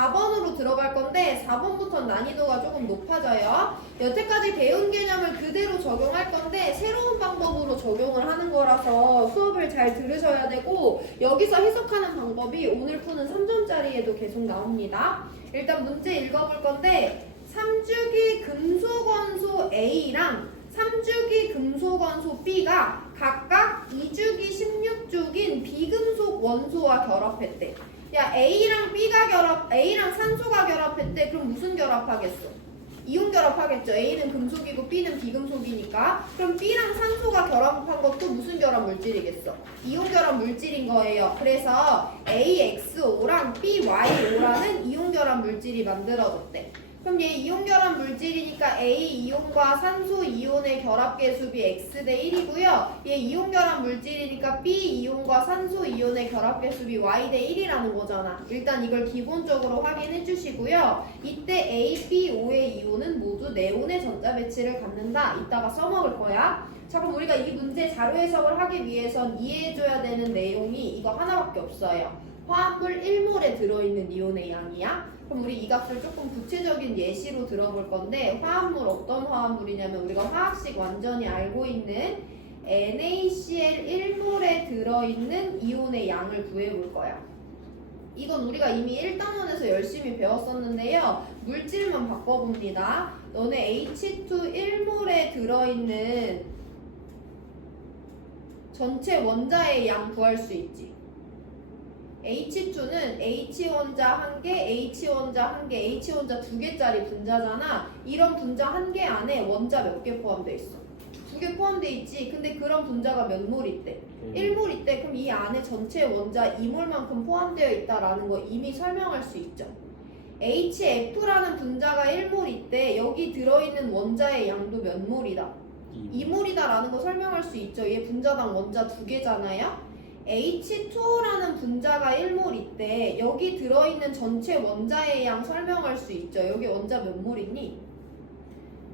4번으로 들어갈 건데 4번부터 난이도가 조금 높아져요. 여태까지 배운 개념을 그대로 적용할 건데 새로운 방법으로 적용을 하는 거라서 수업을 잘 들으셔야 되고 여기서 해석하는 방법이 오늘 푸는 3점짜리에도 계속 나옵니다. 일단 문제 읽어볼 건데 3주기 금속원소 A랑 3주기 금속원소 B가 각각 2주기 16주기인 비금속 원소와 결합했대. 야, A랑 산소가 결합했대. 그럼 무슨 결합하겠어? 이온 결합하겠죠. A는 금속이고 B는 비금속이니까. 그럼 B랑 산소가 결합한 것도 무슨 결합 물질이겠어? 이온 결합 물질인 거예요. 그래서 AXO랑 BYO라는 이온 결합 물질이 만들어졌대. 그럼 얘 이온 결합 물질이니까 A 이온과 산소 이온의 결합 계수비 X 대 1이고요. 얘 이온 결합 물질이니까 B 이온과 산소 이온의 결합 계수비 Y 대 1이라는 거잖아. 일단 이걸 기본적으로 확인해 주시고요. 이때 A, B, O의 이온은 모두 네온의 전자 배치를 갖는다. 이따가 써먹을 거야. 자, 그럼 우리가 이 문제 자료 해석을 하기 위해선 이해해줘야 되는 내용이 이거 하나밖에 없어요. 화합물 1몰에 들어있는 이온의 양이야. 그럼 우리 이 값을 조금 구체적인 예시로 들어볼 건데 화합물 어떤 화합물이냐면 우리가 화학식 완전히 알고 있는 NaCl 1몰에 들어있는 이온의 양을 구해볼 거야. 이건 우리가 이미 1단원에서 열심히 배웠었는데요. 물질만 바꿔봅니다. 너네 H2 1몰에 들어있는 전체 원자의 양 구할 수 있지. H2는 H원자 1개, H원자 1개, H원자 2개짜리 분자잖아. 이런 분자 1개 안에 원자 몇 개 포함되어 있어? 2개 포함되어 있지. 근데 그런 분자가 몇 몰 있대? 1몰 있대. 그럼 이 안에 전체 원자 2몰만큼 포함되어 있다라는 거 이미 설명할 수 있죠. HF라는 분자가 1몰 있대. 여기 들어있는 원자의 양도 몇 몰이다? 2몰이다라는 거 설명할 수 있죠. 얘 분자당 원자 2개잖아요. H2O라는 분자가 1몰 있대. 여기 들어있는 전체 원자의 양 설명할 수 있죠. 여기 원자 몇 몰 있니?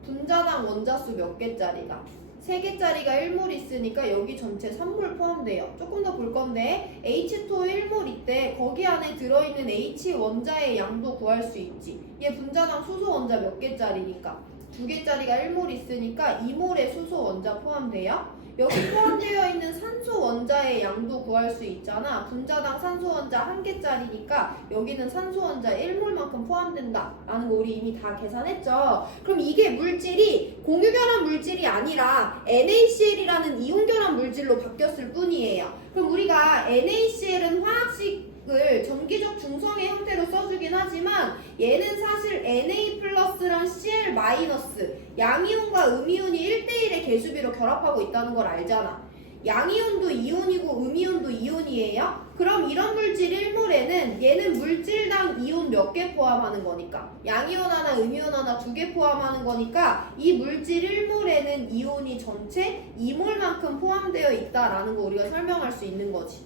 분자당 원자수 몇 개짜리다? 3개짜리가 1몰 있으니까 여기 전체 3몰 포함돼요. 조금 더 볼 건데 H2O 1몰 있대. 거기 안에 들어있는 H 원자의 양도 구할 수 있지. 얘 분자당 수소 원자 몇 개짜리니까 2개짜리가 1몰 있으니까 2몰의 수소 원자 포함돼요. 여기 포함되어 있는 산소 원자의 양도 구할 수 있잖아. 분자당 산소 원자 1개짜리니까 여기는 산소 원자 1몰만큼 포함된다 라는 거 우리 이미 다 계산했죠. 그럼 이게 물질이 공유결합 물질이 아니라 NaCl이라는 이온결합 물질로 바뀌었을 뿐이에요. 그럼 우리가 NaCl은 화학식을 전기적 중성의 형태로 써주긴 하지만 얘는 사실 Na 플러스랑 Cl 마이너스 양이온과 음이온이 1대1의 계수비로 결합하고 있다는 걸 알잖아. 양이온도 이온이고 음이온도 이온이에요. 그럼 이런 물질 1몰에는 얘는 물질당 이온 몇 개 포함하는 거니까 양이온 하나 음이온 하나 2개 포함하는 거니까 이 물질 1몰에는 이온이 전체 2몰만큼 포함되어 있다라는 거 우리가 설명할 수 있는 거지.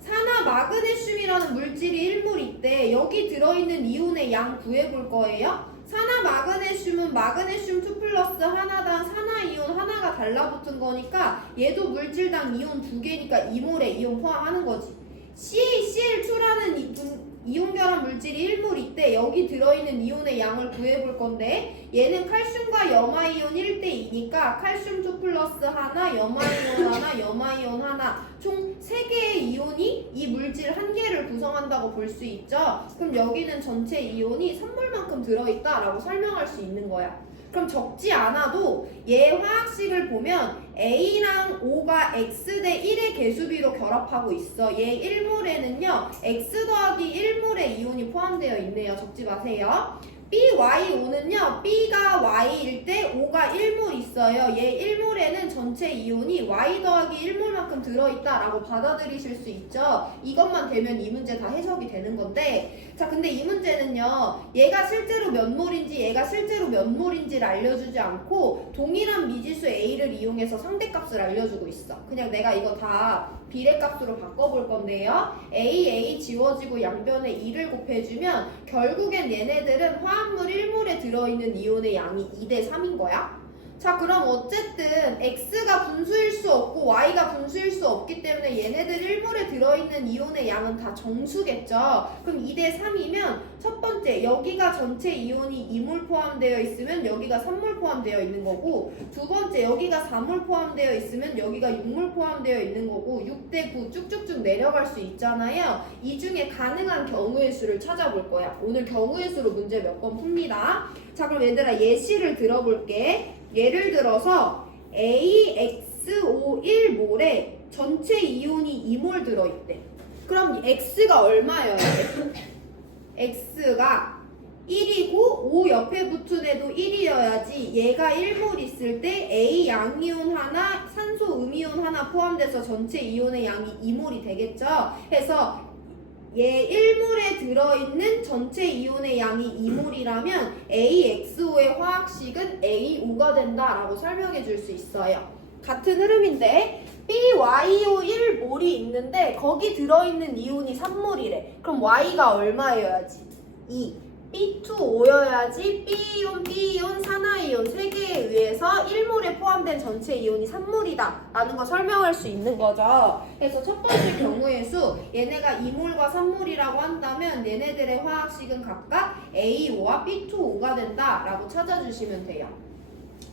산화 마그네슘이라는 물질이 1몰 있대. 여기 들어있는 이온의 양 구해볼 거예요. 산화 마그네슘은 마그네슘 2 플러스 하나당 산화이온 하나가 달라붙은 거니까 얘도 물질당 이온 2개니까 2몰에 이온 포함하는 거지. CaCl2라는 이온결합 물질이 1몰 있대. 여기 들어있는 이온의 양을 구해볼 건데 얘는 칼슘과 염화이온 1대2니까 칼슘 2 플러스 하나, 염화이온 하나, 염화이온 하나 총 3개의 이온이 이 물질 1개를 구성한다고 볼 수 있죠. 그럼 여기는 전체 이온이 3몰만큼 들어있다라고 설명할 수 있는 거야. 그럼 적지 않아도 얘 화학식을 보면 A랑 O가 X 대 1의 계수비로 결합하고 있어. 얘 1몰에는요 X 더하기 1몰의 이온이 포함되어 있네요. 적지 마세요. BYO는요 B가 Y일 때 O가 1몰 있어요. 얘 1몰에는 전체 이온이 Y 더하기 1몰만큼 들어있다라고 받아들이실 수 있죠. 이것만 되면 이 문제 다 해석이 되는 건데 자 근데 이 문제는요 얘가 실제로 몇 몰인지 얘가 실제로 몇 몰인지를 알려주지 않고 동일한 미지수 A를 이용해서 상대값을 알려주고 있어. 그냥 내가 이거 다 비례값으로 바꿔볼 건데요. A 지워지고 양변에 2를 곱해주면 결국엔 얘네들은 화합물 1몰에 들어있는 이온의 양이 2대 3인 거야. 자 그럼 어쨌든 X가 분수일 수 없고 Y가 분수일 수 없기 때문에 얘네들 1몰에 들어있는 이온의 양은 다 정수겠죠. 그럼 2대 3이면 첫 번째, 여기가 전체 이온이 2몰 포함되어 있으면 여기가 3몰 포함되어 있는 거고, 두 번째, 여기가 4몰 포함되어 있으면 여기가 6몰 포함되어 있는 거고, 6대 9 쭉쭉쭉 내려갈 수 있잖아요. 이 중에 가능한 경우의 수를 찾아볼 거야. 오늘 경우의 수로 문제 몇 번 풉니다. 자, 그럼 얘들아 예시를 들어볼게. 예를 들어서 AXO1몰에 전체 이온이 2몰 들어있대. 그럼 X가 얼마여야 돼? X가 1이고 5 옆에 붙은 애도 1이어야지 얘가 1몰 있을 때 A 양이온 하나, 산소 음이온 하나 포함돼서 전체 이온의 양이 2몰이 되겠죠? 해서 얘 1몰에 들어있는 전체 이온의 양이 2몰이라면 AXO의 화학식은 A5가 된다라고 설명해 줄 수 있어요. 같은 흐름인데 BYO1몰이 있는데 거기 들어있는 이온이 3몰이래. 그럼 Y가 얼마여야지? 2. B2O여야지 B이온, 산화이온 3개에 의해서 1몰에 포함된 전체 이온이 3몰이다 라는 거 설명할 수 있는 거죠. 그래서 첫 번째 경우의 수, 얘네가 2몰과 3몰이라고 한다면 얘네들의 화학식은 각각 A5와 B2O가 된다 라고 찾아주시면 돼요.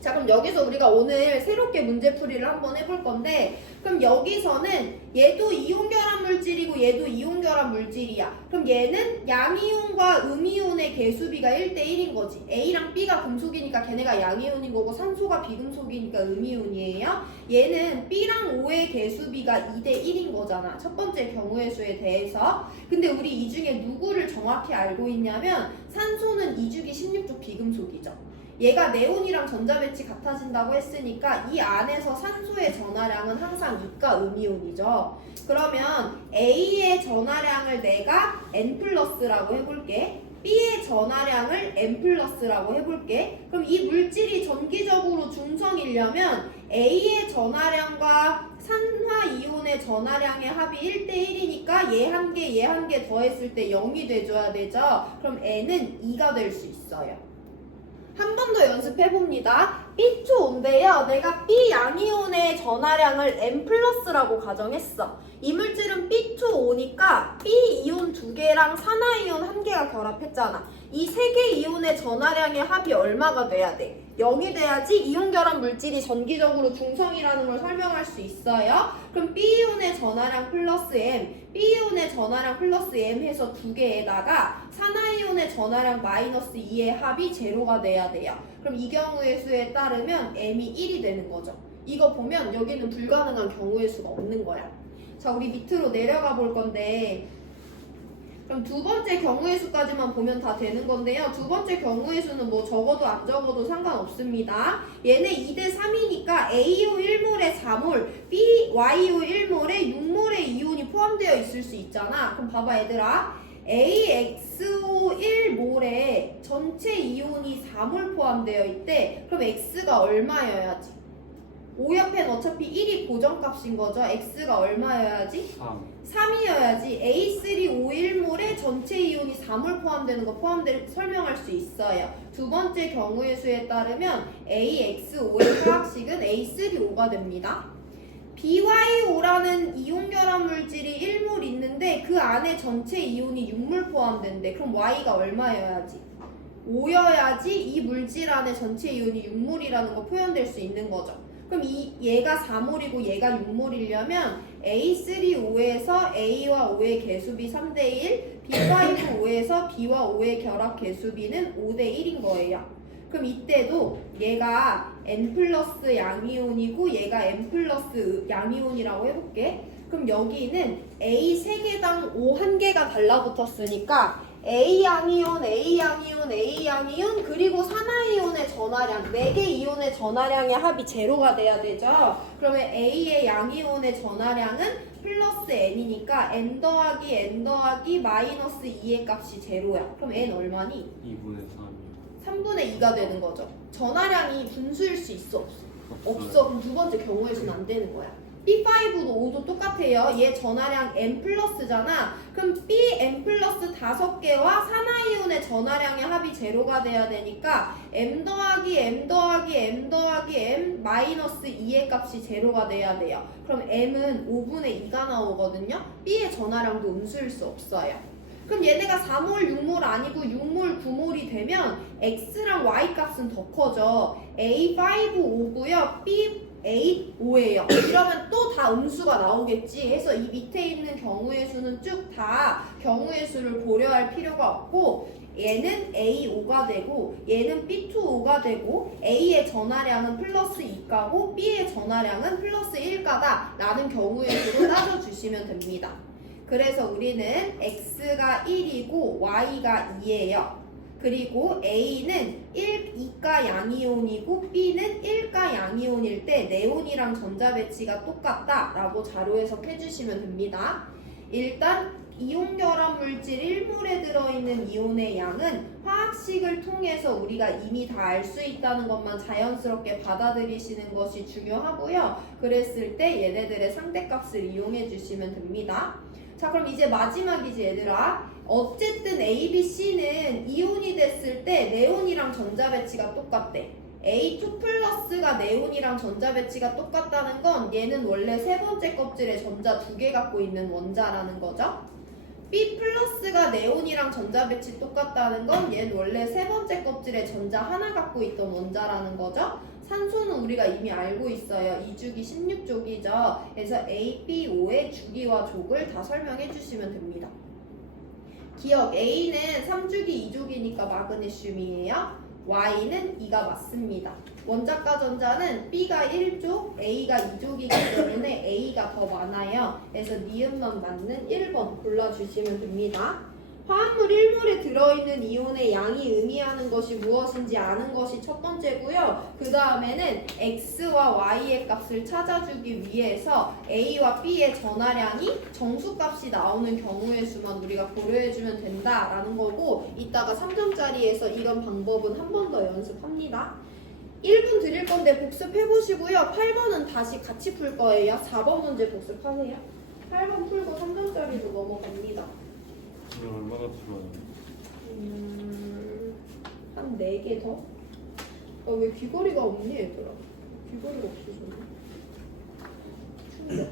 자, 그럼 여기서 우리가 오늘 새롭게 문제풀이를 한번 해볼 건데, 그럼 여기서는 얘도 이온결합 물질이고 얘도 이온결합 물질이야. 그럼 얘는 양이온과 음이온의 개수비가 1대1인 거지. A랑 B가 금속이니까 걔네가 양이온인 거고 산소가 비금속이니까 음이온이에요. 얘는 B랑 O의 개수비가 2대1인 거잖아. 첫 번째 경우의 수에 대해서. 근데 우리 이 중에 누구를 정확히 알고 있냐면 산소는 2주기 16족 비금속이죠. 얘가 네온이랑 전자배치 같아진다고 했으니까 이 안에서 산소의 전하량은 항상 이가 음이온이죠. 그러면 A의 전하량을 내가 N 플러스라고 해볼게. B의 전하량을 N 플러스라고 해볼게. 그럼 이 물질이 전기적으로 중성이려면 A의 전하량과 산화이온의 전하량의 합이 1대1이니까 얘 한 개, 얘 한 개 더했을 때 0이 돼줘야 되죠. 그럼 N은 2가 될 수 있어요. 한 번 더 연습해봅니다. B2O인데요. 내가 B 양이온의 전하량을 N 플러스라고 가정했어. 이 물질은 B2O니까 B 이온 2개랑 산화이온 1개가 결합했잖아. 이 3개 이온의 전하량의 합이 얼마가 돼야 돼? 0이 돼야지 이온결합 물질이 전기적으로 중성이라는 걸 설명할 수 있어요. 그럼 B이온의 전하량 플러스 M, B이온의 전하량 플러스 M 해서 2개에다가 산화이온의 전하량 마이너스 2의 합이 제로가 돼야 돼요. 그럼 이 경우의 수에 따르면 M이 1이 되는 거죠. 이거 보면 여기는 불가능한 경우의 수가 없는 거야. 자, 우리 밑으로 내려가 볼 건데, 그럼 두 번째 경우의 수까지만 보면 다 되는 건데요. 두 번째 경우의 수는 뭐 적어도 안 적어도 상관없습니다. 얘네 2대 3이니까 AO 1몰에 4몰, BYO 1몰에 6몰의 이온이 포함되어 있을 수 있잖아. 그럼 봐봐 얘들아. AXO 1몰에 전체 이온이 4몰 포함되어 있대. 그럼 X가 얼마여야지? O 옆엔 어차피 1이 고정값인 거죠. X가 얼마여야지? 3이어야지. A3O1몰에 전체 이온이 4몰 포함되는 거 설명할 수 있어요. 두 번째 경우의 수에 따르면 AXO의 화학식은 A3O 가 됩니다. BYO라는 이온결합 물질이 1몰 있는데 그 안에 전체 이온이 6몰 포함된대. 그럼 Y가 얼마여야지? 5여야지 이 물질 안에 전체 이온이 6몰이라는 거 표현될 수 있는 거죠. 그럼 얘가 4몰이고 얘가 6몰이려면 A3O에서 A와 O의 개수비 3대1, B5O에서 B와 O의 결합 개수비는 5대1인 거예요. 그럼 이때도 얘가 N 플러스 양이온이고 얘가 N 플러스 양이온이라고 해볼게. 그럼 여기는 A 3개당 O 1개가 달라붙었으니까 A 양이온, A 양이온, A 양이온 그리고 산화이온의 전하량 4개 이온의 전하량의 합이 제로가 돼야 되죠. 그러면 A의 양이온의 전하량은 플러스 N이니까 N 더하기 N 더하기 마이너스 2의 값이 제로야. 그럼 N 얼마니? 2분의 3이요. 3분의 2가 되는 거죠. 전하량이 분수일 수 있어? 없어. 그럼 두 번째 경우에서는 안 되는 거야. B5도 O도 똑같아요. 얘 전하량 M 플러스잖아. 그럼 B M 플러스 5개와 산화이온의 전하량의 합이 제로가 돼야 되니까 M 더하기 M 더하기 M 더하기 M 마이너스 2의 값이 제로가 돼야 돼요. 그럼 M은 5분의 2가 나오거든요. B의 전하량도 음수일 수 없어요. 그럼 얘네가 4몰, 6몰 아니고 6몰, 되면 x랑 y 값은 더 커져. a5 5고요. b 8 5예요. 이러면 또 다 음수가 나오겠지. 해서 이 밑에 있는 경우의 수는 쭉 다 경우의 수를 고려할 필요가 없고 얘는 A5가 되고 얘는 B25가 되고 A의 전하량은 플러스 2가고 B의 전하량은 플러스 1가다 라는 경우의 수로 따져주시면 됩니다. 그래서 우리는 X가 1이고 Y가 2예요. 그리고 A는 2가 양이온이고 B는 1가 양이온일 때 네온이랑 전자 배치가 똑같다 라고 자료 해석해 주시면 됩니다. 일단 이온 결합 물질 1몰에 들어있는 이온의 양은 화학식을 통해서 우리가 이미 다 알 수 있다는 것만 자연스럽게 받아들이시는 것이 중요하고요. 그랬을 때 얘네들의 상대값을 이용해 주시면 됩니다. 자, 그럼 이제 마지막이지 얘들아. 어쨌든 A, B, C는 이온이 됐을 때 네온이랑 전자 배치가 똑같대. A2 플러스가 네온이랑 전자 배치가 똑같다는 건 얘는 원래 세 번째 껍질에 전자 2개 갖고 있는 원자라는 거죠. B 플러스가 네온이랑 전자 배치 똑같다는 건 얘는 원래 세 번째 껍질에 전자 하나 갖고 있던 원자라는 거죠. 산소는 우리가 이미 알고 있어요. 2주기 16족이죠. 그래서 A, B, O의 주기와 족을 다 설명해 주시면 됩니다. 기억 A는 3주기 2족이니까 마그네슘이에요. Y는 2가 맞습니다. 원자가 전자는 B가 1족, A가 2족이기 때문에 A가 더 많아요. 그래서 니은만 맞는 1번 골라주시면 됩니다. 화합물 1몰에 들어있는 이온의 양이 의미하는 것이 무엇인지 아는 것이 첫 번째고요. 그 다음에는 X와 Y의 값을 찾아주기 위해서 A와 B의 전하량이 정수값이 나오는 경우의 수만 우리가 고려해주면 된다라는 거고, 이따가 3점짜리에서 이런 방법은 한 번 더 연습합니다. 1분 드릴 건데 복습해보시고요. 8번은 다시 같이 풀 거예요. 4번 문제 복습하세요. 8번 풀고 3점짜리로 넘어갑니다. 오늘 얼마나 들어요? 한 4개 더? 왜 귀걸이가 없니 얘들아? 귀걸이가 없어졌네. 충격.